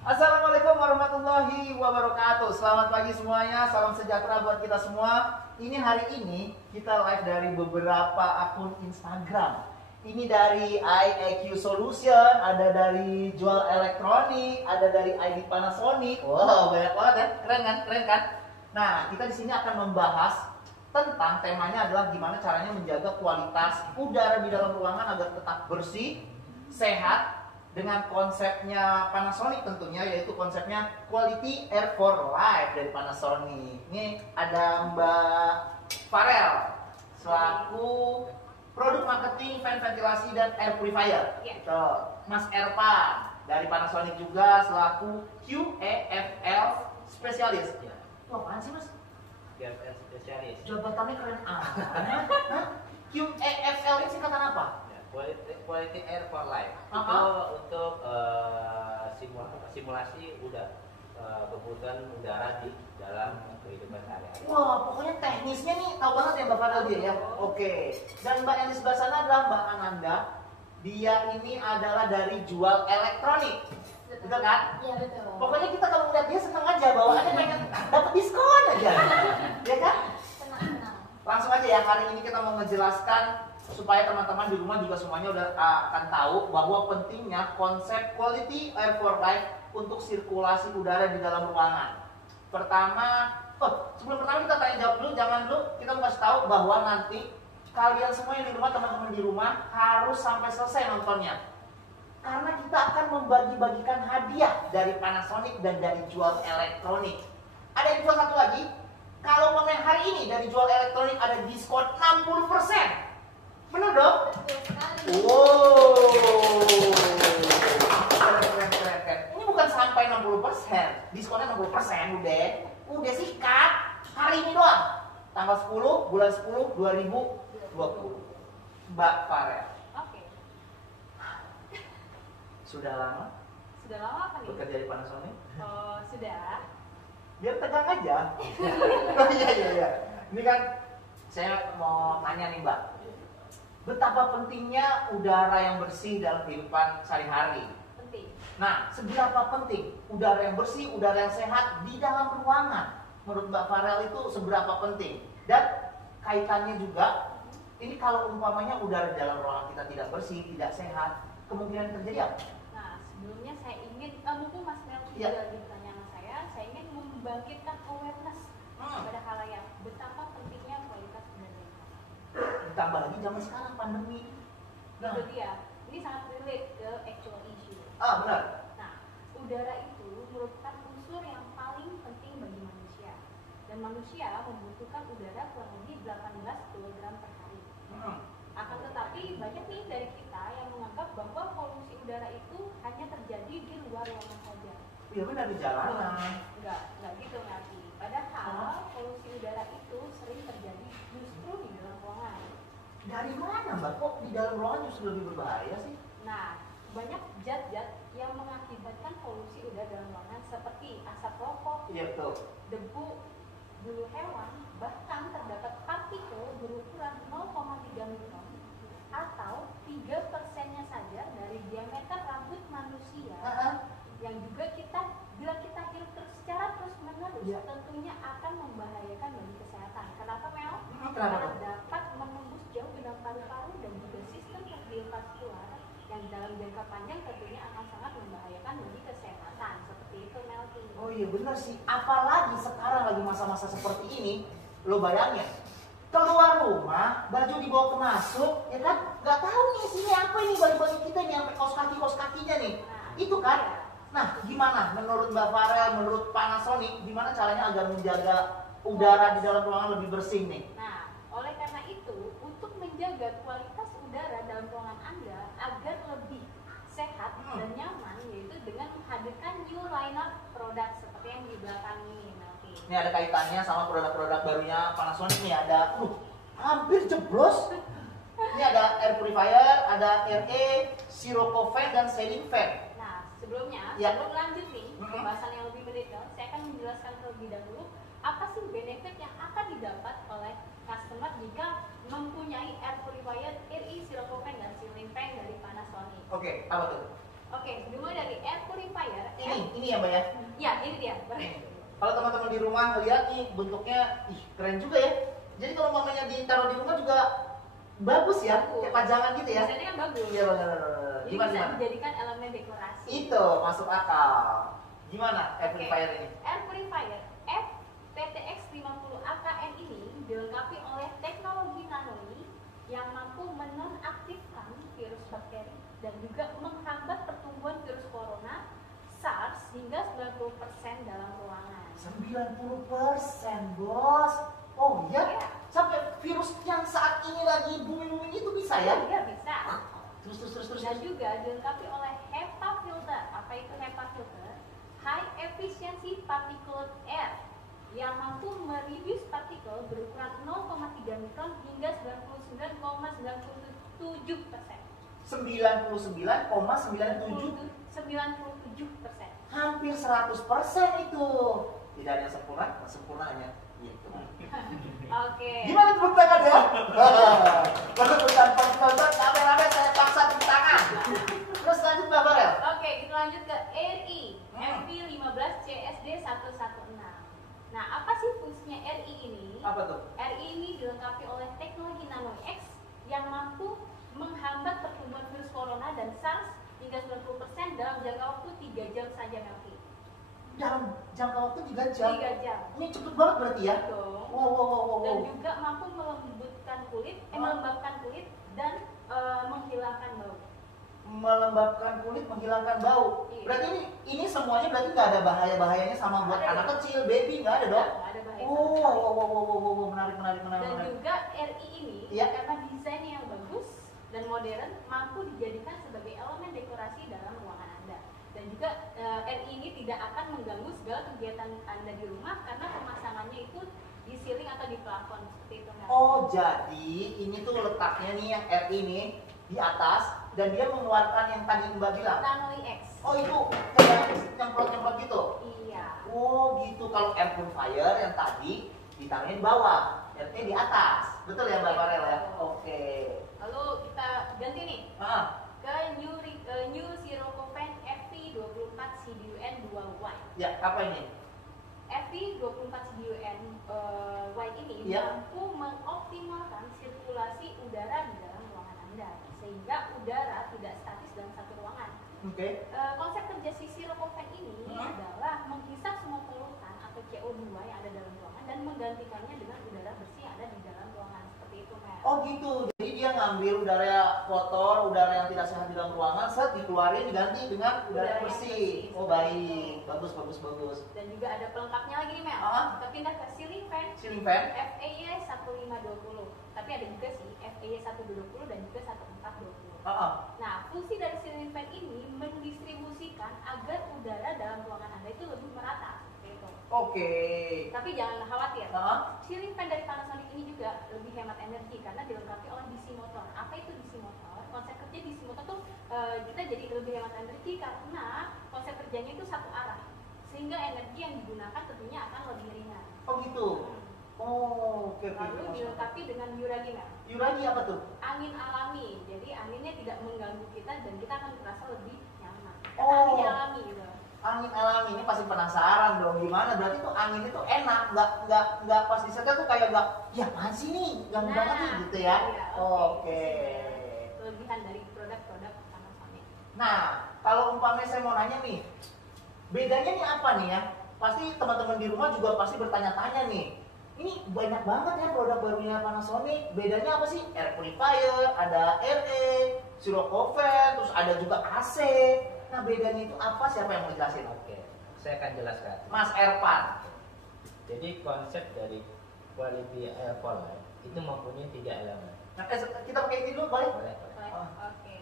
Assalamualaikum warahmatullahi wabarakatuh. Selamat pagi semuanya, salam sejahtera buat kita semua. Ini hari ini kita live dari beberapa akun Instagram. Ini dari IAQ Solution, ada dari jual elektronik, ada dari ID Panasonic. Wow, banyak banget ya, keren kan? Keren kan? Nah, kita di sini akan membahas tentang temanya adalah gimana caranya menjaga kualitas udara di dalam ruangan agar tetap bersih, sehat, dengan konsepnya Panasonic tentunya, yaitu konsepnya Quality Air for Life dari Panasonic. Ini ada Mbak Farel selaku produk marketing fan ventilasi dan air purifier. Yeah. Mas Erpan dari Panasonic juga selaku QEFL spesialis. Ya. Itu apaan sih, Mas? QEFL spesialis. Jabatannya keren amat. QEFL ini singkatan apa? Quality Air for Life. Itu untuk simulasi kebutuhan udara di dalam kehidupan sehari-hari. Wah, pokoknya teknisnya nih tahu banget ya Mbak Fadel dia ya. Oke. Dan Mbak yang di sebelah sana adalah Mbak Ananda. Dia ini adalah dari jual elektronik. Betul kan? Iya, betul. Pokoknya kita kalau melihat dia seneng aja, bawaannya pengen dapat diskon aja. Ya kan? Tenang. Langsung aja ya, hari ini kita mau menjelaskan supaya teman-teman di rumah juga semuanya udah akan tahu bahwa pentingnya konsep Quality Air for Life untuk sirkulasi udara di dalam ruangan. Sebelum pertama kita tanya jawab dulu, jangan dulu kita mau kasih tahu bahwa nanti kalian semua yang di rumah, teman-teman di rumah harus sampai selesai nontonnya. Karena kita akan membagi-bagikan hadiah dari Panasonic dan dari jual elektronik. Ada info satu lagi, kalau mengenai hari ini dari jual elektronik ada diskon 60%. Bener dong? Betul sekali. Wow. Keren. Ini bukan sampai 60%, diskonnya 60% udah sikat. Hari ini doang. Tanggal 10 bulan 10 2020. Mbak Farel. Oke. Sudah lama Sudah lama apa nih? bekerja di Panasonic? Oh, sudah. Biar tegang aja. Oh iya. Ini kan saya mau nanya nih Mbak. Betapa pentingnya udara yang bersih dalam kehidupan sehari-hari. Penting. Nah, seberapa penting udara yang bersih, udara yang sehat di dalam ruangan? Menurut Mbak Farel itu seberapa penting? Dan kaitannya juga, ini kalau umpamanya udara di dalam ruangan kita tidak bersih, tidak sehat, kemungkinan terjadi apa? Nah, sebelumnya saya ingin, mungkin Mas Mel juga lagi bertanya sama saya ingin membangkitkan awareness kepada khalayak betapa pentingnya kualitas udara. Ditambah lagi zaman sekarang pandemi. Nah, itu dia. Ini sangat relate ke actual issue. Benar. Nah, udara itu merupakan unsur yang paling penting bagi manusia. Dan manusia membutuhkan udara kurang lebih 18 kg per hari. Akan tetapi banyak nih dari kita yang menganggap bahwa polusi udara itu hanya terjadi di luar ruangan saja. Iya benar, di jalanan. Enggak gitu nanti. Padahal polusi udara itu sering terjadi justru di dalam ruangan. Dari mana Mbak? Kok di dalam ruangan justru lebih berbahaya sih? Nah, banyak zat-zat yang mengakibatkan polusi udara dalam ruangan seperti asap rokok, Iya betul. debu, bulu hewan, bahkan terdapat partikel berukuran 0,3 mikron atau 3%-nya saja dari diameter rambut manusia yang juga bila kita hirup secara terus-menerus tentunya akan membahayakan bagi kesehatan. Kenapa Mel? Karena dapat menembus jauh ke dalam paru-paru dan juga sistem kardiovaskular yang dalam jangka panjang tentunya akan sangat membahayakan bagi kesehatan. Seperti itu Melki. Oh iya benar sih. Apalagi sekarang lagi masa-masa seperti ini, lo bayangin keluar rumah, baju dibawa ke masuk, ya kan? Gak tahu nih isinya apa ini baju-baju kita nih, sampai kaos kakinya nih. Itu kan? Nah, gimana menurut Mbak Farel, menurut Panasonic, gimana caranya agar menjaga udara di dalam ruangan lebih bersih nih? Nah, oleh karena itu, untuk menjaga kualitas udara dalam ruangan Anda agar lebih sehat dan nyaman, yaitu dengan menghadirkan new lineup produk seperti yang di belakang ini, Melki. Ini ada kaitannya sama produk-produk barunya Panasonic nih, ada hampir jeblos. Ini ada air purifier, ada RE, Sirocco fan dan ceiling fan. Sebelumnya, ya. sebelum lanjut nih pembahasan yang lebih mendetail, saya akan menjelaskan terlebih dahulu apa sih benefit yang akan didapat oleh customer jika mempunyai air purifier RE, Sirocco fan dan ceiling fan dari Panasonic. Oke, apa tuh? Oke, dimulai dari air purifier. Ini ya Mbak ya? Ya, ini dia. Kalau teman-teman di rumah lihat nih bentuknya, keren juga ya. Jadi kalau mamanya ditaruh di rumah juga bagus ya, Bagus. kayak pajangan gitu ya. Desainnya kan bagus. Iya benar. Jadi Gimana? bisa dijadikan elemen dekorasi. Itu masuk akal. Gimana air Oke. purifier ini? Air purifier FPTX50AKN ini dilengkapi oleh teknologi nanoi yang mampu menonaktifkan virus bakteri dan juga menghambat pertumbuhan virus corona, SARS hingga 90% dalam ruangan. 90% bos. Oh iya? Iya. Sampai virus yang saat ini lagi booming itu bisa ya? Iya bisa. Terus. Dan juga dilengkapi oleh HEPA filter. Apa itu HEPA filter? High Efficiency Particulate Air yang mampu mereduce partikel berukuran 0,3 mikron hingga 99,97%. 99,97, hampir 100% itu. Tidak ada yang sempurna, sempurnanya gitu. Oke. Gimana tepuk tangan ya? Kalau tanpa penonton, rame-rame saya paksa tepuk tangan. Terus lanjut Mbak Farel. Oke, kita lanjut ke RI FV15CSD116. Nah, apa sih fungsinya RI ini? Apa tuh? RI ini dilengkapi oleh teknologi NanoX yang mampu menghambat pertumbuhan virus corona dan SARS hingga 90% dalam jangka waktu 3 jam saja, Melki. Dalam jangka waktu 3 jam. 3 jam. Ini cepet banget berarti ya? Dong. Wow. Dan juga mampu melembutkan kulit, melembabkan kulit dan menghilangkan bau. Melembabkan kulit, menghilangkan bau. Iya. Berarti ini semuanya berarti nggak ada bahayanya sama buat Ada anak dong. kecil, baby nggak ada dong? Nggak ada bahaya. Oh, sama sekali. wow, menarik. Dan juga RI ini Iya. karena desainnya yang bagus dan modern mampu dijadikan sebagai elemen dekorasi dalam ruangan Anda. Dan juga RI ini tidak akan mengganggu segala kegiatan Anda di rumah karena pemasangannya itu di ceiling atau di plafon seperti itu. Mel. Oh, jadi ini tuh letaknya nih yang R ini di atas dan dia mengeluarkan yang tadi Mbak bilang. Nanoi X. Oh, itu kayak nyemprot gitu. Iya. Oh, gitu. Kalau air purifier yang tadi ditaruhnya di bawah, RT di atas. Betul ya Mbak Farel ya? Oke. Lalu kita ganti nih ke New Sirocofen FV24CDUN2Y. Ya, apa ini? FV24CDUN Y ini Iya. mampu mengoptimalkan sirkulasi udara di dalam ruangan Anda sehingga udara tidak statis dalam satu ruangan. Oke. Konsep kerja si Sirocofen ini adalah menghisap semua polutan atau CO2 yang ada dalam ruangan dan menggantikannya dengan udara bersih yang ada di dalam ruangan. Seperti itu, Mel. Oh gitu. Jadi dia ngambil udara kotor, udara yang tidak sehat di dalam ruangan, set dikeluarin diganti dengan udara Udara yang bersih. bersih. Oh baik, bagus. Dan juga ada pelengkapnya lagi nih, Mel. Kita pindah ke ceiling fan Ceiling fan. FEY1520. Tapi ada juga sih FEY1220 dan juga 1420. Nah, fungsi dari ceiling fan ini mendistribusikan agar udara dalam ruangan Anda itu lebih merata. Seperti itu. Oke. Tapi jangan khawatir. Ah. Ceiling fan dari Panasonic ini juga lebih hemat energi karena dilengkapi oleh DC motor. Apa itu DC motor? Konsep kerja DC motor tuh kita jadi lebih hemat energi karena konsep kerjanya itu satu arah. Sehingga energi yang digunakan tentunya akan lebih ringan. Oh gitu. Oh, oke. Lalu dilengkapi dengan Yuragi, Mel. Yuragi apa tuh? Angin alami. Jadi anginnya tidak mengganggu kita dan kita akan merasa lebih nyaman. Oh. Angin alami gitu. Angin alami ini pasti penasaran dong gimana berarti tuh angin itu enak nggak pas disetel tuh kayak nggak ya apaan sih nih ganggu banget nih gitu ya. Iya, Oke. Kelebihan dari produk-produk Panasonic. Nah kalau umpamanya saya mau nanya nih bedanya nih apa nih ya, pasti teman-teman di rumah juga pasti bertanya-tanya nih, ini banyak banget ya produk barunya Panasonic, bedanya apa sih? Air purifier, ada RE, Sirocofen, terus ada juga AC. Nah bedanya itu apa? Siapa yang mau jelasin? Oke, saya akan jelaskan. Mas Erpan. Jadi konsep dari quality air quality itu mempunyai 3 elemen. Nah, kita pakai ini dulu boleh? Boleh. Oke.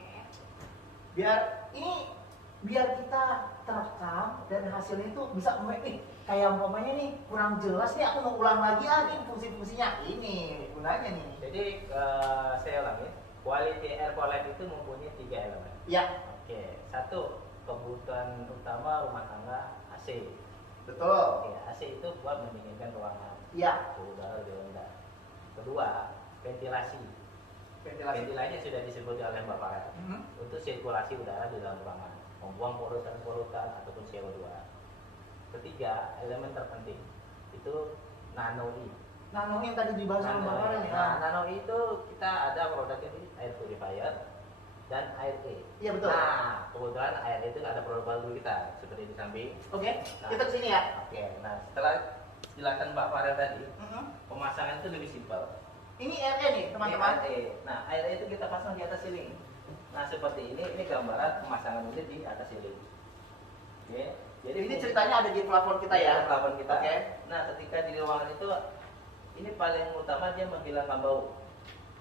Biar kita terekam dan hasilnya itu bisa kayak umpamanya nih kurang jelas nih aku mau ulang lagi nih fungsi-fungsinya ini gunanya nih. Jadi saya ulangi, quality air quality itu mempunyai 3 elemen. Ya. Oke, 1 kebutuhan utama rumah tangga AC. Betul. Oke, AC itu buat mendinginkan ruangan. Ya. Suhu udara lebih rendah. Kedua, ventilasi. Ventilasinya sudah disebut oleh Bapak Ren. Untuk sirkulasi udara di dalam ruangan, membuang polutan-polutan ataupun CO2. Ketiga, elemen terpenting itu nano-E. Nano yang tadi dibahas sama Bapak Ren ya. Nah, nano-E itu kita ada produk ini air purifier dan air E. Iya betul. Nah, kebetulan air E itu ada produk baru kita seperti di samping. Oke, Nah, kita kesini ya. Oke, nah setelah jelaskan Pak Farel tadi, pemasangan itu lebih simpel. Ini RE nih teman-teman. Air E. Nah, air E itu kita pasang di atas ceiling. Nah, seperti ini gambaran pemasangan unit di atas ceiling. Oke. Jadi Ini ceritanya ada di plafon kita ya. Plafon kita. Oke. Nah, ketika di ruangan itu ini paling utama dia menghilangkan bau.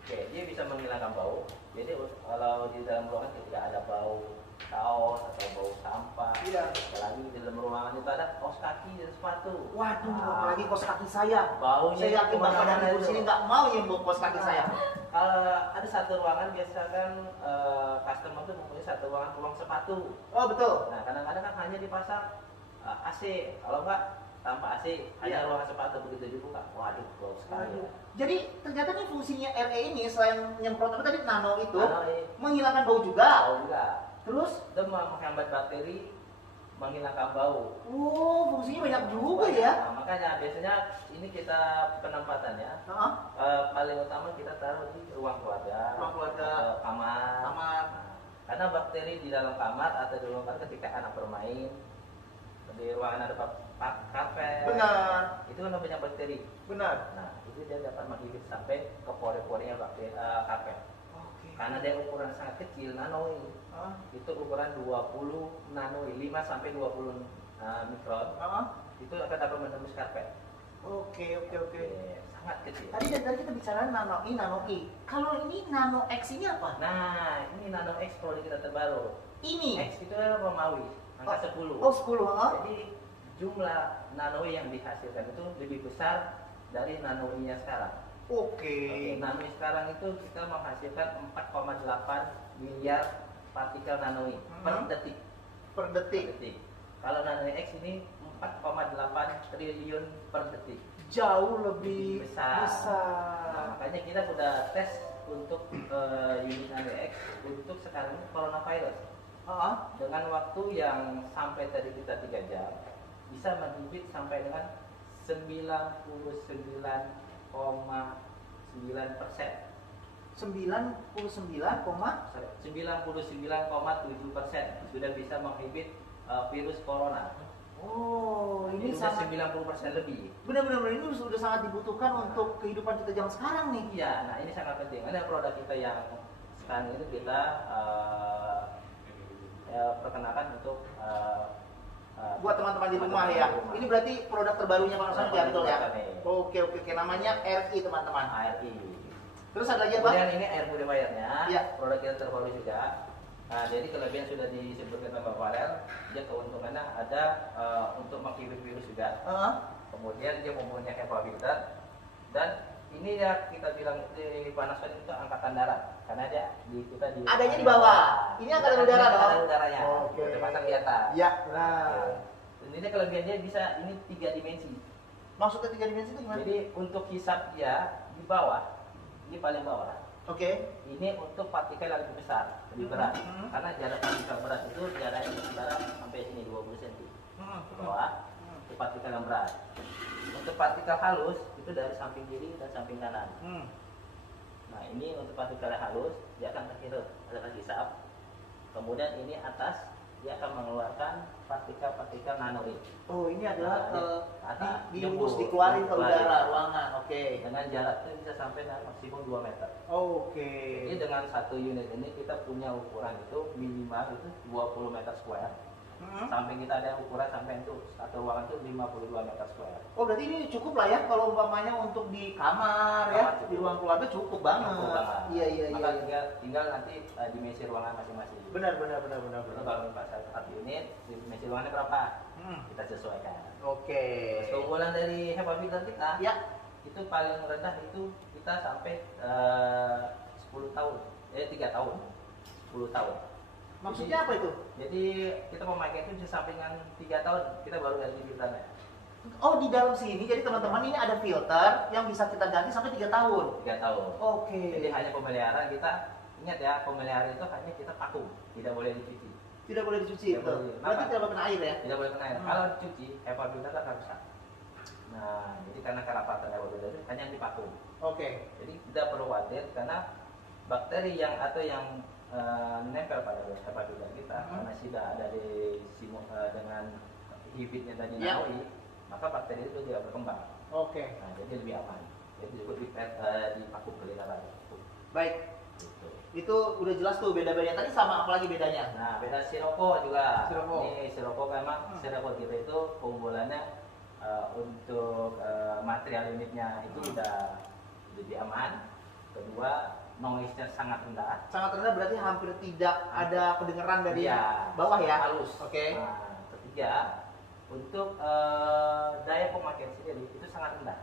Oke, dia bisa menghilangkan bau. Jadi kalau di dalam ruangan tidak ada bau kaos atau bau sampah. Iya. Apalagi di dalam ruangan itu ada kaos kaki dan sepatu. Waduh, Nah, apalagi kos kaki saya. baunya Saya yakin Bapak kemana-mana dari kursi itu. ini nggak mau yang bawa kos kaki saya. Kalau ada satu ruangan biasa kan customer tuh mempunyai satu ruang sepatu. Oh betul. Nah, kadang-kadang kan hanya dipasang AC, kalau enggak tanpa AC, hanya Iya. ruangan sepatu begitu dibuka. Waduh, bau sekali. Waduh. Jadi ternyata nih fungsinya RE ini selain nyemprot apa tadi nano itu Nano E. menghilangkan bau juga. Bau juga. Terus, Itu menghambat bakteri, menghilangkan bau. fungsinya banyak juga ya. Nah, makanya biasanya ini kita penempatannya Heeh. paling utama kita taruh di ruang keluarga, Ruang keluarga. atau kamar. Kamar. Nah, karena bakteri di dalam kamar atau di ruang kamar ketika anak bermain di ruangan ada karpet, Benar. itu kan banyak bakteri. Benar. Nah, itu dia dapat menggigit sampai ke pori-porinya bakteri karpet. Oke. Karena dia ukuran sangat kecil, nano ini. Heeh. Itu ukuran 20 nano 5 sampai 20 mikron. Heeh. Itu akan dapat menembus karpet. Oke. Sangat kecil. Tadi dari kita bicara nano I. Kalau ini nano X ini apa? Nah, ini nano X produk kita terbaru. Ini. X itu adalah Romawi, angka 10. Oh 10. Heeh. Jadi jumlah nano yang dihasilkan itu lebih besar dari nano I-nya sekarang. Oke. Nano I sekarang itu kita menghasilkan 4,8 miliar partikel nano I per detik. Per detik. Kalau nano X ini 4,8 triliun per detik. Jauh lebih Besar. Nah, makanya kita sudah tes untuk unit nano X untuk sekarang ini coronavirus. Heeh. Dengan waktu yang sampai tadi kita 3 jam bisa menghibit sampai dengan 99,9%. 99,7% sudah bisa menghibit virus corona. Oh, ini Sudah sangat 90% lebih. benar-benar ini sudah sangat dibutuhkan untuk kehidupan kita zaman sekarang nih. Iya, nah ini sangat penting. Ada produk kita yang sekarang itu kita perkenalkan untuk Buat teman-teman di rumah ya. Ini berarti produk terbarunya Pak Nusant ya, betul ya? Oke. Oke, namanya RI teman-teman. ARI. Terus ada lagi apa? Kemudian ini air purifier-nya, Iya. produk kita terbaru juga. Nah, jadi kelebihan sudah disebutkan sama Pak Farel, dia keuntungannya ada untuk menghibur virus juga. Heeh. Kemudian dia mempunyai HEPA filter dan ini ya kita bilang di Panasonic itu angkatan darat karena dia kita di Adanya di bawah. Ini angkatan udara dong. Angkatan udaranya. Oke. Kita pasang di atas. Ya, nah. Dan ini kelebihannya bisa ini 3 dimensi. Maksudnya 3 dimensi itu gimana? Jadi untuk hisap dia di bawah, ini paling bawah. Oke. Ini untuk partikel yang lebih besar, lebih berat. Karena jarak partikel berat itu jaraknya antara sampai sini 20 cm. Ke bawah, itu partikel yang berat. Untuk partikel halus itu dari samping kiri dan samping kanan. Nah, ini untuk partikel yang halus dia akan terhirup, akan hisap. Kemudian ini atas dia akan mengeluarkan partikel-partikel nano ini. Oh, ini adalah jembus, dikeluarin ke dikeluarin. udara ruangan. Oke. Dengan jarak itu bisa sampai dengan maksimum 2 meter. Oke. Jadi dengan satu unit ini kita punya ukuran itu minimal itu 20 meter square. Samping kita ada ukuran sampai itu satu ruangan itu 52 meter square. Oh, berarti ini cukup lah ya kalau umpamanya untuk di kamar ya, Kamar cukup. di ruang keluarga cukup banget. Cukup banget. Iya. Maka tinggal nanti dimensi ruangan masing-masing. Benar. Lalu kalau misalnya satu unit, dimensi ruangannya berapa? Kita sesuaikan. Oke. Keunggulan dari HEPA filter kita, Ya. itu paling rendah itu kita sampai 10 tahun, 3 tahun, 10 tahun. Maksudnya apa itu? Jadi kita memakai itu sampai dengan 3 tahun kita baru ganti filternya. Oh, di dalam sini jadi teman-teman ini ada filter yang bisa kita ganti sampai 3 tahun. 3 tahun. Oke. Jadi hanya pemeliharaan kita, ingat ya, pemeliharaan itu hanya kita vakum, tidak boleh dicuci. Tidak boleh dicuci. Tidak boleh. Berarti tidak boleh kena air ya? Tidak boleh kena air. Kalau dicuci, hepa filter akan rusak. Nah, jadi karena kerapatan hepa filter itu hanya divakum. Oke. Jadi tidak perlu khawatir karena bakteri yang nempel pada hepa filter kita karena sudah ada di dengan hibitnya tadi naui, maka bakteri itu tidak berkembang. Oke. Nah, jadi lebih aman. Jadi disebut divakum pelihara. Baik. Gitu. Itu udah jelas tuh beda-bedanya. Tadi sama apa lagi bedanya? Nah, beda siroko juga. Siroko. Ini siroko memang siroko kita itu keunggulannya untuk material unitnya itu udah lebih aman. Kedua, noise-nya sangat rendah. Sangat rendah berarti hampir tidak ada pendengaran dari bawah ya? Halus. Oke. Nah, ketiga, untuk daya pemakaian sendiri itu sangat rendah.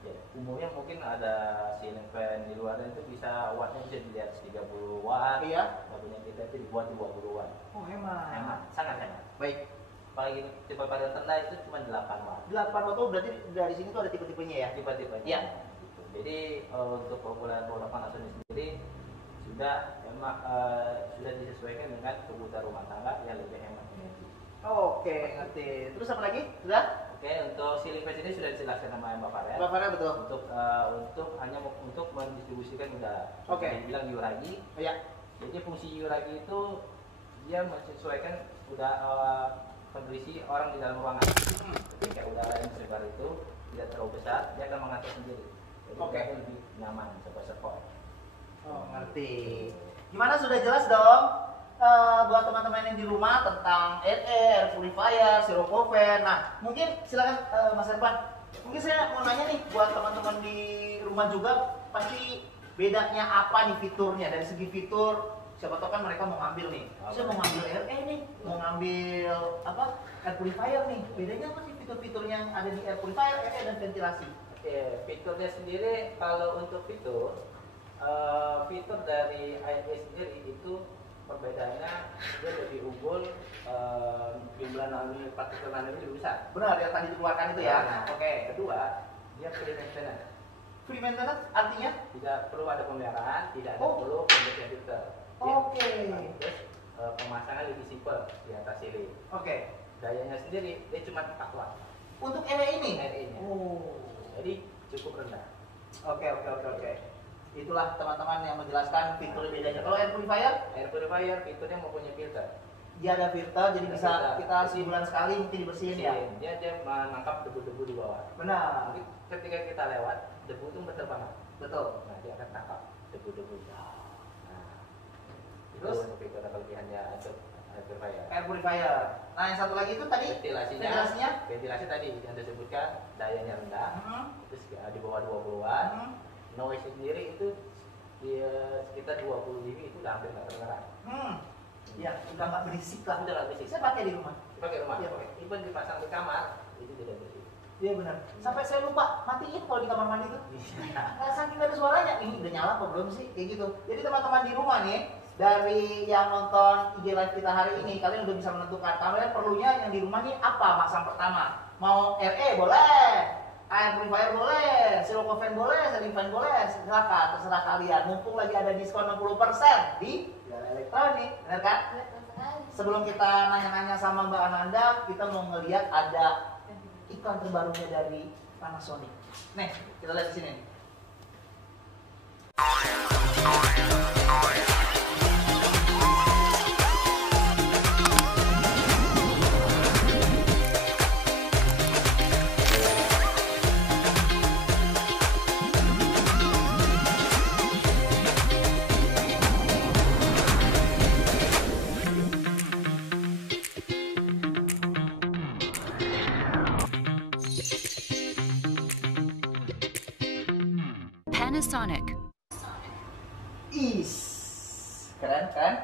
Oke. Umumnya mungkin ada ceiling fan di luar itu bisa wattnya bisa dilihat 30 watt. Iya. Punya kita itu dibuat 20 watt. Oh, hemat. Hemat, sangat hemat. Baik. Apalagi tipe pada rendah itu cuma 8 watt. 8 watt berarti dari sini tuh ada tipe-tipenya ya? Tipe-tipenya. Iya. Gitu. Jadi untuk penggunaan bola Panasonic sendiri sudah sudah disesuaikan dengan kebutuhan rumah tangga yang lebih hemat energi. Oke, ngerti. Terus apa lagi? Sudah? Oke, untuk ceiling fan ini sudah dijelaskan sama Mbak Farel. Mbak Farel betul. Untuk hanya untuk mendistribusikan udara. Oke. Dibilang Yuragi. Iya. Jadi fungsi Yuragi itu dia menyesuaikan kondisi orang di dalam ruangan. Ketika udara yang tersebar itu tidak terlalu besar, dia akan mengatur sendiri. Jadi dia lebih nyaman, sepoi-sepoi. Oh, ngerti. Gimana, sudah jelas dong buat teman-teman yang di rumah tentang air purifier, siroko fan. Nah, mungkin silakan Mas Irfan. Mungkin saya mau nanya nih buat teman-teman di rumah juga, pasti bedanya apa nih fiturnya dari segi fitur? Siapa tahu kan mereka mau ngambil nih. Saya mau ngambil RE nih, mau ngambil apa? Air purifier nih. Bedanya apa sih fitur-fitur yang ada di air purifier, RE dan ventilasi? Oke, fiturnya sendiri kalau untuk fitur dari AIS sendiri itu perbedaannya dia lebih unggul, jumlah partikel nananya lebih besar. Benar, yang tadi dikeluarkan itu ya. Nah, Oke. Kedua, dia free maintenance. Free maintenance artinya? Tidak perlu ada pemeliharaan, tidak ada perlu pembersihan filter. Oke. Terus pemasangan lebih simpel di atas ceiling. Oke. Dayanya sendiri dia cuma 4 watt. Untuk RE ini? RE-nya. Oh. Jadi cukup rendah. Oke. Itulah teman-teman yang menjelaskan fitur bedanya. Kalau air purifier Fiturnya mempunyai filter. dia ada filter, jadi Ada bisa filter. kita sebulan sekali mungkin dibersihin ya. Dia menangkap debu-debu di bawah. Benar. Jadi ketika kita lewat, debu itu berterbangan. Betul. Nah, dia akan tangkap debu-debu. Nah, Terus? itu untuk fitur kelebihannya untuk air purifier. Air purifier. Nah, yang satu lagi itu tadi ventilasinya? Ventilasi tadi yang disebutkan dayanya rendah, terus di bawah 20 watt. Noise sendiri itu sekitar 20 dB itu udah hampir nggak terdengar. Ya, udah nggak berisik lah. Udah nggak berisik. Saya pakai di rumah. Pakai rumah. Iya. Even dipasang di kamar itu tidak berisik. Iya benar. Sampai saya lupa matiin kalau di kamar mandi tuh. Saking ada suaranya, ini udah nyala apa belum sih? Kayak gitu. Jadi teman-teman di rumah nih, dari yang nonton IG live kita hari ini, kalian udah bisa menentukan kalian perlunya yang di rumah nih apa pasang pertama. Mau RE boleh, air purifier boleh, siroko fan boleh, ceiling fan boleh, silakan, terserah kalian. Mumpung lagi ada diskon 60% di Piala Elektronik, benar kan? Sebelum kita nanya-nanya sama Mbak Ananda, kita mau ngelihat ada iklan terbarunya dari Panasonic. Nih, kita lihat di sini. Panasonic.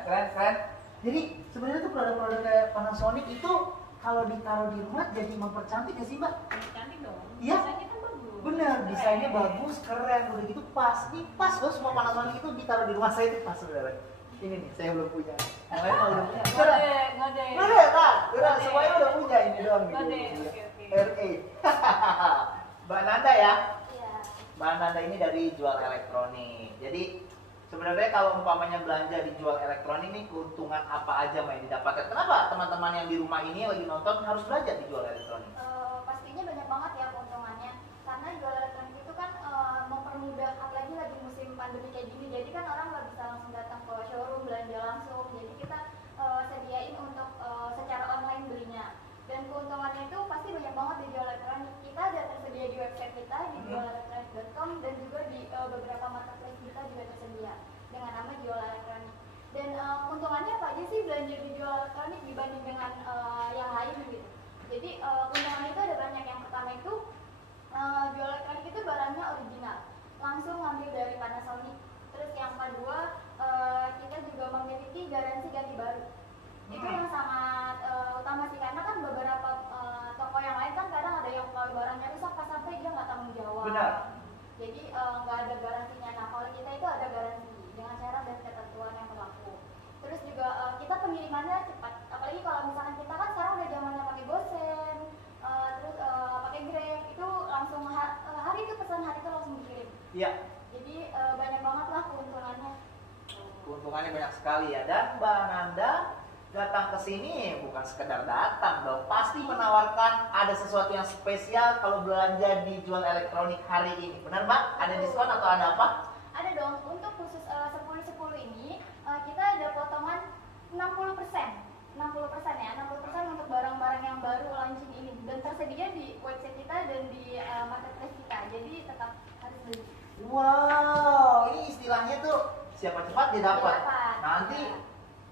Keren. Jadi sebenarnya tuh produk-produk kayak Panasonic itu kalau ditaruh di rumah jadi mempercantik ya sih Mbak? Cantik dong. Iya. Desainnya kan bagus. Bener, desainnya bagus, keren, udah gitu pas. Ini pas loh, semua Panasonic itu ditaruh di rumah saya itu pas saudara. Ini nih, saya belum punya. Yang lain belum punya. Ngode. Bener, Kak. Bener, semuanya udah punya ini doang nih. Ngode. Oke. RE. Mbak Nanda ya. Iya. Mbak Nanda ini dari jual elektronik. Jadi sebenarnya kalau umpamanya belanja di jual elektronik ini keuntungan apa aja yang didapatkan? Kenapa teman-teman yang di rumah ini lagi nonton harus belanja di jual elektronik? Pastinya banyak banget ya keuntungannya. Karena jual elektronik itu kan mempermudah, apalagi lagi musim pandemi kayak gini. Jadi kan orang nggak bisa langsung datang ke showroom belanja langsung. Jadi kita sediain untuk secara online belinya. Dan keuntungannya itu pasti banyak banget di jual elektronik. Kita ada tersedia di website kita di jualalektronik.com dan juga di beberapa marketplace kita juga tersedia dengan nama jual elektronik. Dan keuntungannya apa aja sih belanja di jual elektronik dibanding dengan yang lain gitu. Jadi keuntungannya itu ada banyak. Yang pertama itu jual elektronik itu barangnya original, langsung ngambil dari Panasonic. Terus yang kedua kita juga memiliki garansi ganti baru. Itu yang sangat utama sih, karena kan beberapa toko yang lain kan kadang ada yang kalau barangnya rusak pas sampai dia nggak tanggung jawab. Benar. Jadi nggak ada garansinya. Nah kalau kita itu ada garansi dengan syarat dan ketentuan yang berlaku. Terus juga kita pengirimannya cepat. Apalagi kalau misalkan kita kan sekarang udah zamannya pakai GoSend, terus pakai Grab, itu langsung hari itu pesan hari itu langsung dikirim. Iya. Jadi banyak banget lah keuntungannya. Keuntungannya banyak sekali ya. Dan Mbak Nanda datang ke sini bukan sekedar datang dong, pasti menawarkan ada sesuatu yang spesial kalau belanja di jual elektronik hari ini. Benar Mbak? Ada diskon atau ada apa? Ada dong. Untuk khusus 10-10 ini kita ada potongan 60%. 60% ya, 60% untuk barang-barang yang baru launching ini dan tersedia di website kita dan di marketplace kita. Jadi tetap harus beli. Wow, ini istilahnya tuh siapa cepat dia dapat. Nanti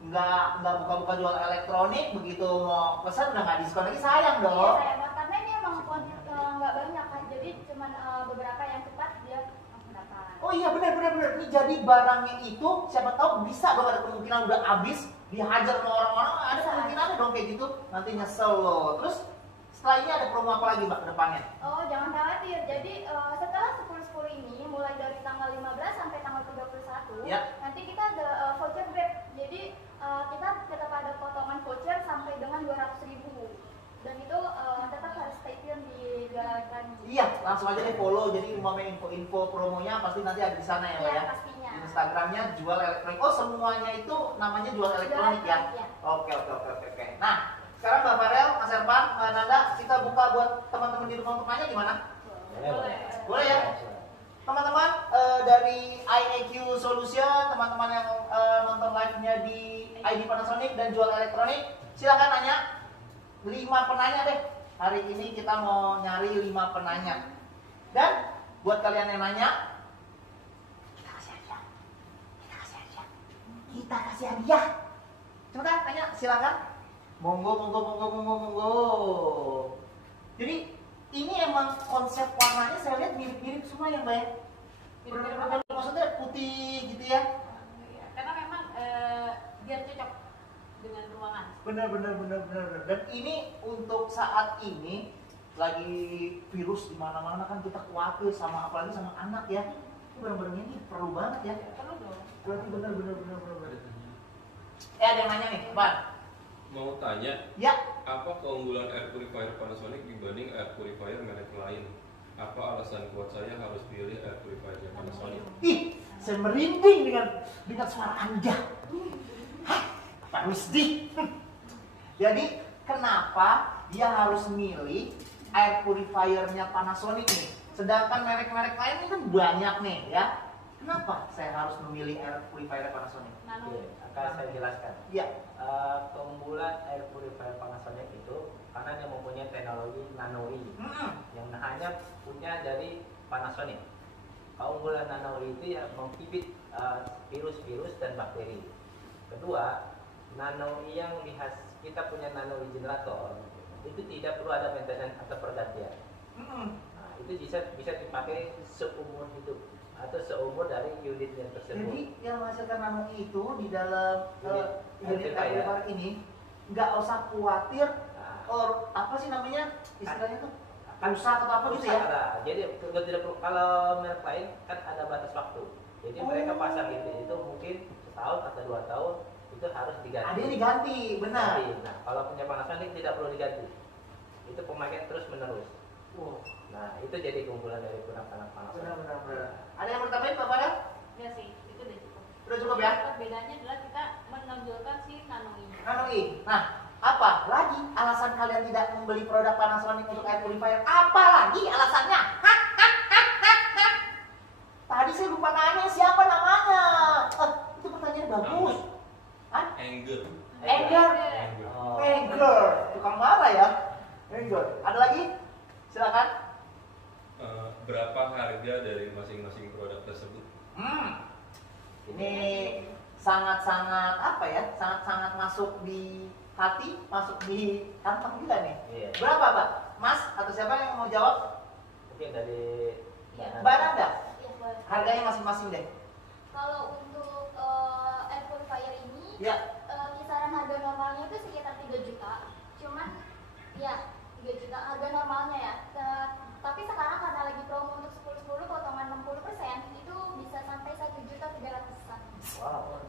nggak buka-buka jual elektronik, begitu mau pesan udah nggak diskon lagi, sayang dong. Iya, sayang banget karena ini emang kuantitas nggak banyak kan, jadi cuma beberapa yang cepat dia langsung dapat. Oh iya benar. Ini jadi barangnya itu siapa tahu bisa dong, ada kemungkinan udah habis dihajar sama orang-orang, ada kemungkinan dong kayak gitu, nanti nyesel loh. Terus setelah ini ada promo apa lagi Mbak ke depannya? Oh jangan khawatir, jadi setelah 10-10 ini mulai dari tanggal 15 sampai tanggal 31 Ya. nanti kita ada voucher Grab. Jadi kita tetap ada potongan voucher sampai dengan 200.000 dan itu tetap harus stay tune di jual elektronik. Iya, langsung aja deh follow. Jadi umpamanya info-info promonya pasti nanti ada di sana ya Mbak Iya, ya. pastinya. Instagramnya jual elektronik. Oh semuanya itu namanya jual elektronik ya? Iya. Oke. Nah sekarang Mbak Farel, Mas Ervan, Mbak Nanda, kita buka buat teman-teman di rumah untuk nanya gimana? Boleh ya? Teman-teman dari IAQ Solution, teman-teman yang nonton live-nya di ID Panasonic dan jual elektronik, silakan nanya. 5 penanya deh. Hari ini kita mau nyari 5 penanya. Dan buat kalian yang nanya, kita kasih hadiah. Cepetan tanya, silakan. Monggo. Jadi ini emang konsep warnanya saya lihat mirip-mirip semua ya Mbak ya? Mirip-mirip maksudnya putih gitu ya? Karena memang biar cocok dengan ruangan. Benar. Dan ini untuk saat ini lagi virus di mana-mana kan kita khawatir sama apalagi sama anak ya. Ini barang-barangnya ini perlu banget ya. Perlu dong. Berarti benar. Ada yang nanya nih, Bang. Mau tanya, Ya. apa keunggulan air purifier Panasonic dibanding air purifier merek lain? Apa alasan kuat saya harus pilih air purifier Panasonic? Ih, saya merinding dengan suara Anda. Hah, Pak Rusdi. Jadi, kenapa dia harus milih air purifiernya Panasonic nih? Sedangkan merek-merek lain ini kan banyak nih ya. Kenapa saya harus memilih air purifier Panasonic? Oke, akan saya jelaskan. Ya. Keunggulan air purifier Panasonic itu karena dia mempunyai teknologi nano-i yang hanya punya dari Panasonic. Keunggulan nano-i itu ya mengkipit virus-virus dan bakteri. Kedua, nano-i yang kita punya nano-i generator itu tidak perlu ada maintenance atau pergantian. Nah, itu bisa dipakai seumur hidup atau seumur dari unitnya tersebut. Jadi yang menghasilkan nano itu di dalam unit purifier air ini nggak usah khawatir Nah. apa sih namanya istilahnya tuh rusak atau apa gitu ya? Ada. Jadi tidak perlu, kalau merek lain kan ada batas waktu. Jadi mereka pasang itu mungkin setahun atau 2 tahun itu harus diganti. Ada yang diganti, benar. Nah, kalau punya Panasonic tidak perlu diganti. itu pemakaian terus menerus. Wow. Nah, itu jadi keunggulan dari produk Panasonic. Benar. Ada yang mau tambahin Pak Farel? Ya sih, itu udah cukup. Udah cukup ya? Bedanya adalah kita menonjolkan si nano ini. Nano I. Nah, apa lagi alasan kalian tidak membeli produk Panasonic untuk air purifier? Apa lagi alasannya? Tadi saya lupa nanya siapa namanya. Itu pertanyaan bagus. Hah? Anger. Anger. Oh. Anger. Tukang marah ya. Anger. Ada lagi? Silakan. Berapa harga dari masing-masing produk tersebut? Ini sangat-sangat apa ya? Sangat-sangat masuk di hati, masuk di kantong juga nih. Iya. Berapa, Pak? Mas atau siapa yang mau jawab? Mungkin dari Mbak Nanda. Iya, boleh. Harganya masing-masing deh. Kalau untuk air purifier ini, Ya. kisaran harga normalnya itu sekitar 3 juta. Cuman, ya 3 juta harga normalnya ya. Tapi sekarang karena lagi promo untuk 10-10 potongan 60%, itu bisa sampai 1.300.000-an. Wow.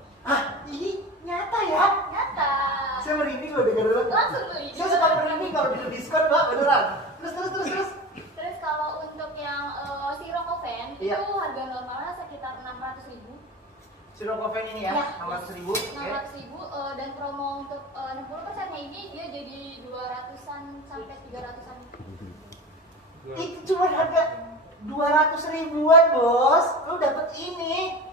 Ini nyata ya? Nyata. Saya merinding loh denger dulu. Langsung beli. Saya suka merinding kalau di diskon, Mbak, beneran. Terus. Terus kalau untuk yang Sirocco Oven, Iya. itu harga normalnya sekitar 600.000. Sirocco ini ya, Ya. 600.000. Oke. 600.000 dan promo untuk 60%-nya ini dia jadi 200-an sampai 300-an. Itu cuma harga 200 ribuan, Bos. Lu dapet ini.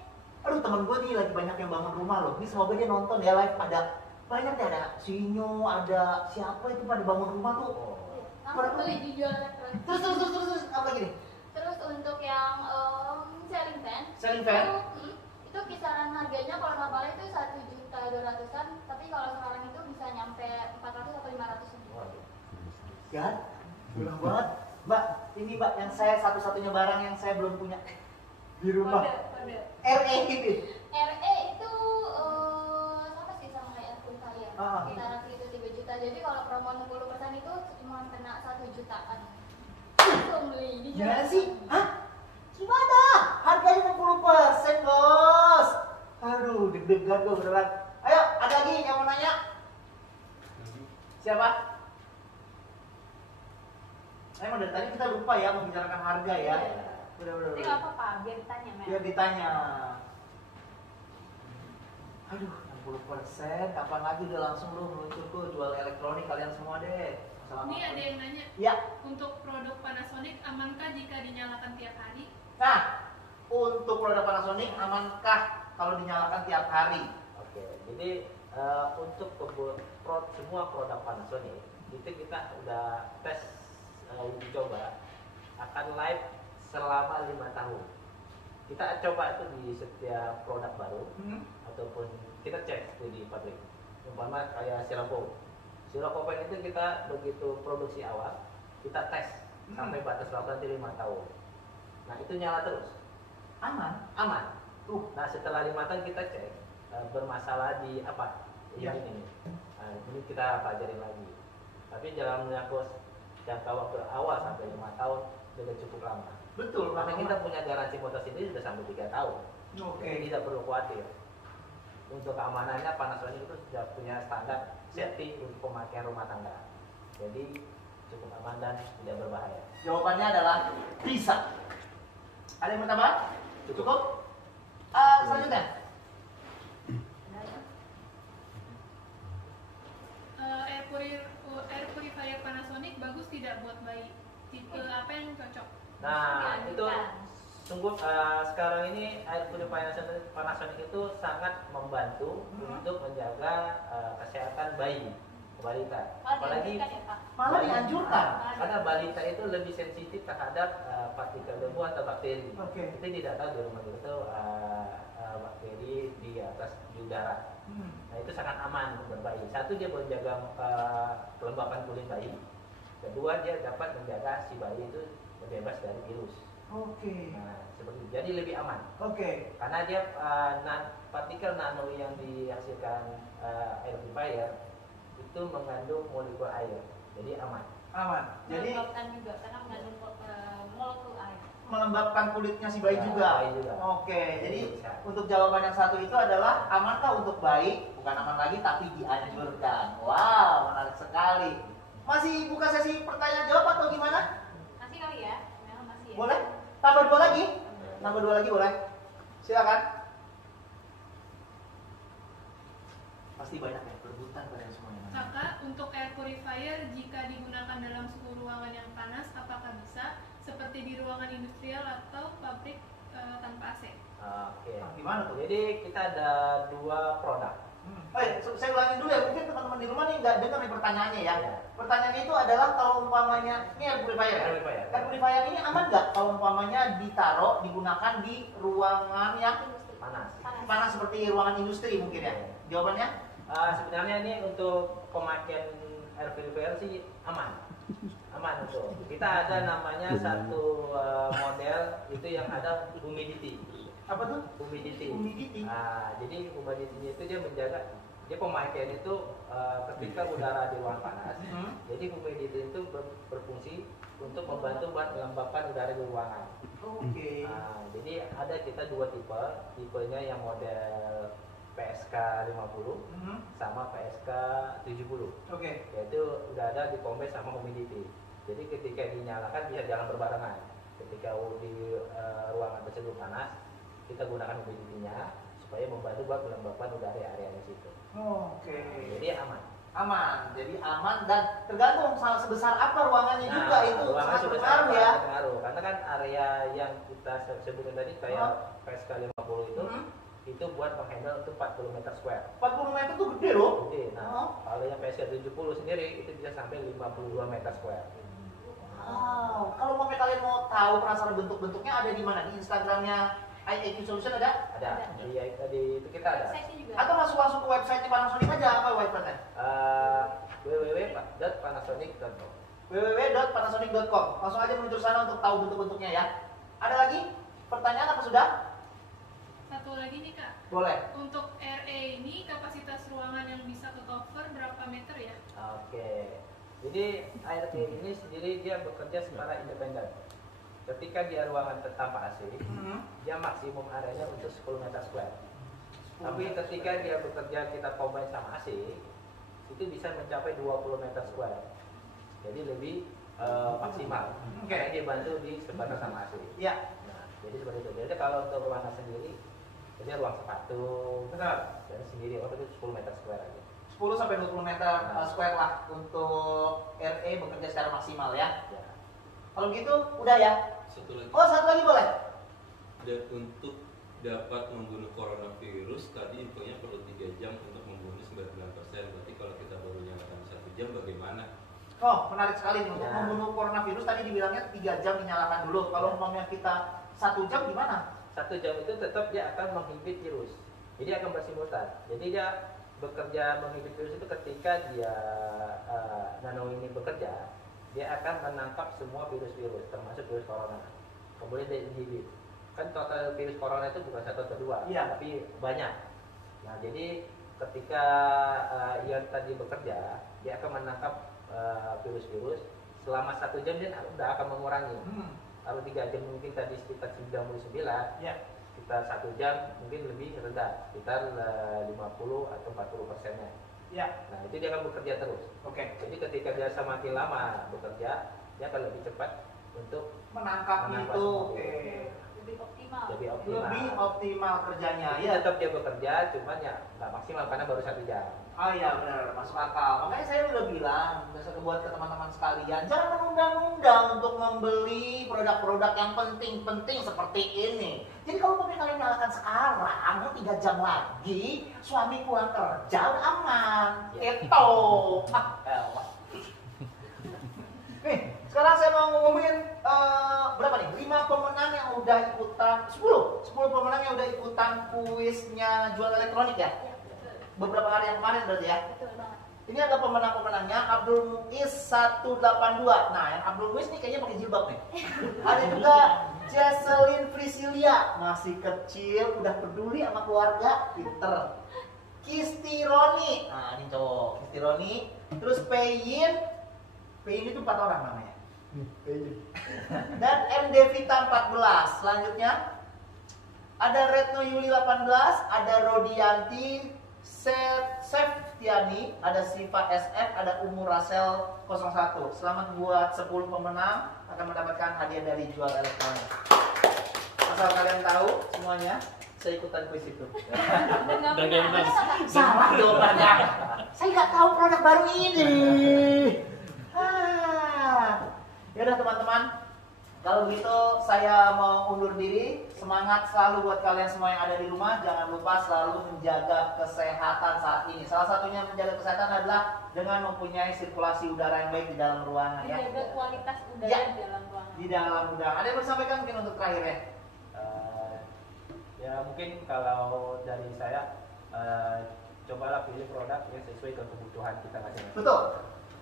Aduh, temen gue nih lagi banyak yang bangun rumah loh. Ini semoga dia nonton ya live. Ada banyak ya, ada Sinyo, ada siapa itu pada bangun rumah tuh. Langsung beli dijual elektronik. Terus apa lagi nih? Terus untuk yang Ceiling fan? itu kisaran harganya kalau normalnya itu 1.200.000-an, tapi kalau sekarang itu bisa nyampe 400 atau 500. Ya, murah banget. Mbak, ini Mbak yang saya satu-satunya barang yang saya belum punya di rumah. Kode. RE gitu. RE itu sama sih sama kayak air purifier. Ah. Kisaran segitu 3 juta. Jadi kalau promo 60% itu cuma kena 1 jutaan. Langsung beli dijual. Gimana sih? Hah? Gimana? Harganya 60%, Bos. Aduh, deg-degan gue beneran. Ayo, ada lagi yang mau nanya? Siapa? Emang dari tadi kita lupa ya membicarakan harga ya. Bener-bener. Tapi nggak apa-apa, biar ditanya, Mel. Biar ditanya. Aduh, 60%. Kapan lagi udah langsung lu meluncur tuh jual elektronik kalian semua deh. Masalah Ini apa? ada yang nanya, Ya. untuk produk Panasonic amankah jika dinyalakan tiap hari? Nah, untuk produk Panasonic amankah kalau dinyalakan tiap hari? Oke, jadi untuk semua produk Panasonic itu kita udah tes uji coba akan live selama 5 tahun. Kita coba itu di setiap produk baru ataupun kita cek itu di pabrik. Umpama kayak Sirocco itu kita begitu produksi awal kita tes sampai batas waktu nanti 5 tahun. Nah itu nyala terus, Aman. Nah setelah 5 tahun kita cek bermasalah di apa? Iya. Ini. Nah, ini kita pelajarin lagi. Tapi dalam menyangkut jangka waktu awal sampai 5 tahun sudah cukup lama. Betul. Karena kita punya garansi motor sendiri sudah sampai 3 tahun. Oke. Jadi tidak perlu khawatir. Untuk keamanannya Panasonic itu sudah punya standar safety untuk pemakaian rumah tangga. Jadi cukup aman dan tidak berbahaya. Jawabannya adalah bisa. Ada yang mau tambah? Cukup? Selanjutnya. Air purifier Panasonic bagus tidak buat bayi? Tipe apa yang cocok? Nah itu sungguh sekarang ini air purifier Panasonic itu sangat membantu untuk menjaga kesehatan bayi balita. Apalagi Malah dianjurkan. karena balita itu lebih sensitif terhadap partikel debu atau bakteri. Oke. Kita tidak tahu di rumah itu bakteri di atas di udara. Nah itu sangat aman untuk berbayi. Satu dia menjaga kelembapan kulit bayi. Kedua dia dapat menjaga si bayi itu bebas dari virus. Oke. Nah seperti itu. Jadi lebih aman. Oke. Karena dia partikel nano yang dihasilkan air purifier itu mengandung molekul air. Jadi aman. Jadi Melembabkan juga karena mengandung molekul air. melembabkan kulitnya si bayi Ya, juga. bayi juga. Oke. Jadi Bisa. untuk jawaban yang satu itu adalah amankah untuk bayi? Bukan aman lagi tapi dianjurkan. Wow, menarik sekali. Masih buka sesi pertanyaan jawab atau gimana? Masih kali ya? Memang masih ya? Boleh? Tambah 2 lagi? Tambah 2 lagi boleh? Silakan. Pasti banyak ya, berebutan pada semuanya. Kakak, untuk air purifier jika digunakan dalam suhu ruangan yang panas, apakah bisa seperti di ruangan industrial atau pabrik tanpa AC? Oke. Gimana tuh? Jadi kita ada 2 produk. Saya ulangin dulu ya, mungkin teman-teman di rumah nih nggak dengar nih pertanyaannya ya. Ya. Pertanyaannya itu adalah kalau umpamanya, ini air purifier ya? Air purifier. Air purifier ini aman nggak kalau umpamanya ditaruh, digunakan di ruangan yang Panas. panas seperti ruangan industri mungkin ya? Jawabannya? Sebenarnya ini untuk pemakaian air purifier sih aman. Aman untuk. Kita ada namanya satu model itu yang ada humidity. Apa tuh? Humidity. Humidity. Jadi humidity itu dia menjaga, dia pemakaian itu ketika udara di ruang panas. Jadi humidity itu berfungsi untuk membantu buat melembabkan udara di ruangan. Oke. Jadi ada kita 2 tipe, tipenya yang model PSK 50 sama PSK 70. Oke. Yaitu udah ada di combine sama humidity. Jadi ketika dinyalakan bisa jalan berbarengan. Ketika di ruangan tersebut panas, kita gunakan humidity-nya supaya membantu buat melembabkan udara area di situ. Oke. Jadi aman. Aman. Jadi aman dan tergantung sebesar apa ruangannya juga itu ruangan sangat sudah berpengaruh sangat ya. berpengaruh. Karena kan area yang kita sebutkan tadi kayak PSK 50 itu itu buat menghandle untuk 40 meter square. 40 meter tuh gede loh. Gede. Nah, kalau yang PSK 70 sendiri itu bisa sampai 52 meter square. Wow. Kalau mau kalian mau tahu penasaran bentuk-bentuknya ada di mana? Di Instagramnya IAQ Solution ada? Ada. Di itu kita ada. Website-nya juga. Atau masuk ke website Panasonic aja, apa website-nya? www.panasonic.com. www.panasonic.com. Langsung aja menuju sana untuk tahu bentuk-bentuknya ya. Ada lagi pertanyaan apa sudah? Satu lagi nih Kak, Boleh. untuk RE ini kapasitas ruangan yang bisa ke cover berapa meter ya? Oke. Jadi ART ini sendiri dia bekerja secara independen. Ketika dia ruangan tanpa AC, dia maksimum areanya untuk 10 meter square. Tapi ketika dia bekerja kita combine sama AC, itu bisa mencapai 20 meter square. Jadi lebih maksimal. Karena dia bantu di sebatas sama AC. Iya. Nah, jadi seperti itu. Jadi kalau untuk ruangan sendiri, jadi ruang sepatu, Benar. dan sendiri itu 10 meter square aja. 10 sampai 20 meter square lah untuk RE bekerja secara maksimal ya. Ya. Kalau gitu udah ya. Satu lagi. Oh, satu lagi boleh. Dan untuk dapat membunuh coronavirus, tadi infonya perlu 3 jam untuk membunuh 99%. Berarti kalau kita baru nyalakan 1 jam bagaimana? Oh, menarik sekali nih. Untuk Ya. membunuh coronavirus tadi dibilangnya 3 jam dinyalakan dulu. Kalau umpamanya kita 1 jam gimana? 1 jam itu tetap dia akan menghimpit virus. Jadi akan bersimultan. Jadi dia bekerja menghimpit virus itu ketika dia nano ini bekerja, dia akan menangkap semua virus-virus termasuk virus corona. Kemudian dia inhibit. Kan total virus corona itu bukan 1 atau 2, Iya. tapi banyak. Nah, jadi ketika ia tadi bekerja, dia akan menangkap virus-virus. Selama 1 jam dia udah akan mengurangi. Kalau 3 jam mungkin tadi sekitar 99, Ya. sekitar 1 jam mungkin lebih rendah, sekitar 50 atau 40%-nya. Ya. Nah, itu dia akan bekerja terus. Oke. Jadi ketika dia semakin lama bekerja, dia akan lebih cepat untuk Menangkap menangkap itu. semua Oke. virus. Lebih optimal. Lebih optimal. Lebih optimal kerjanya Jadi ya. tetap dia bekerja, cuman ya nggak maksimal karena baru 1 jam. Oh iya benar, masuk akal. Makanya saya udah bilang, buat ke teman-teman sekalian, jangan menunda-nunda untuk membeli produk-produk yang penting-penting seperti ini. Jadi kalau kalian nyalakan sekarang, 3 jam lagi, suami pulang kerja udah aman. Itu. Nih, sekarang saya mau ngomongin berapa nih? 5 pemenang yang udah ikutan, 10 pemenang yang udah ikutan kuisnya jual elektronik ya? Beberapa hari yang kemarin berarti ya. Betul banget. Ini ada pemenang-pemenangnya, Abdul Muiz 182. Nah, yang Abdul Muiz nih kayaknya pakai jilbab nih. Ada juga Jesselyn Priscilia, masih kecil, udah peduli sama keluarga, pinter. Kisti Roni, nah ini cowok, Kisti Roni. Terus Peyin itu 4 orang namanya. Dan MD Vita 14. Selanjutnya ada Retno Yuli 18, ada Rodianti Safety Setiani, ada Siva SF, ada Umur Rasel 01. Selamat buat 10 pemenang akan mendapatkan hadiah dari Jual Elektronik. Asal kalian tahu semuanya, saya ikutan kuis itu. Dan Dan gak menang. Salah jawabannya. Saya nggak tahu produk baru ini. Ya udah teman-teman, kalau begitu saya mau undur diri. Semangat selalu buat kalian semua yang ada di rumah. Jangan lupa selalu menjaga kesehatan saat ini. Salah satunya menjaga kesehatan adalah dengan mempunyai sirkulasi udara yang baik di dalam ruangan ya. menjaga kualitas udara Ya. di dalam ruangan. Di dalam udara. Ada yang mau disampaikan mungkin untuk terakhir ya? Ya mungkin kalau dari saya cobalah pilih produk yang sesuai dengan kebutuhan kita masing-masing. Betul.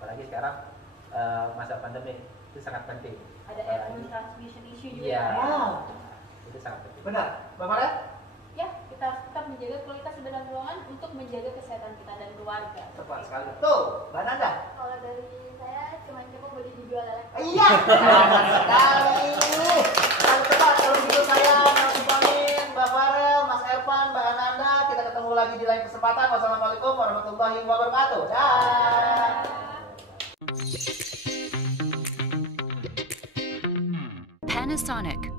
Apalagi sekarang masa pandemi itu sangat penting. Ada airborne transmission issue juga. Iya. Wow. Itu sangat penting. Benar. Bang Farel? Ya, kita harus tetap menjaga kualitas udara dalam ruangan untuk menjaga kesehatan kita dan keluarga. Tepat sekali. Tuh, Mbak Nanda. Kalau dari saya cuma cukup beli dijual elektronik. Iya. Tepat sekali. Kalau tepat, kalau begitu saya Mas Pamin, Mbak Farel, Mas Ervan, Mbak Ananda. Kita ketemu lagi di lain kesempatan. Wassalamualaikum warahmatullahi wabarakatuh. Dah. Panasonic.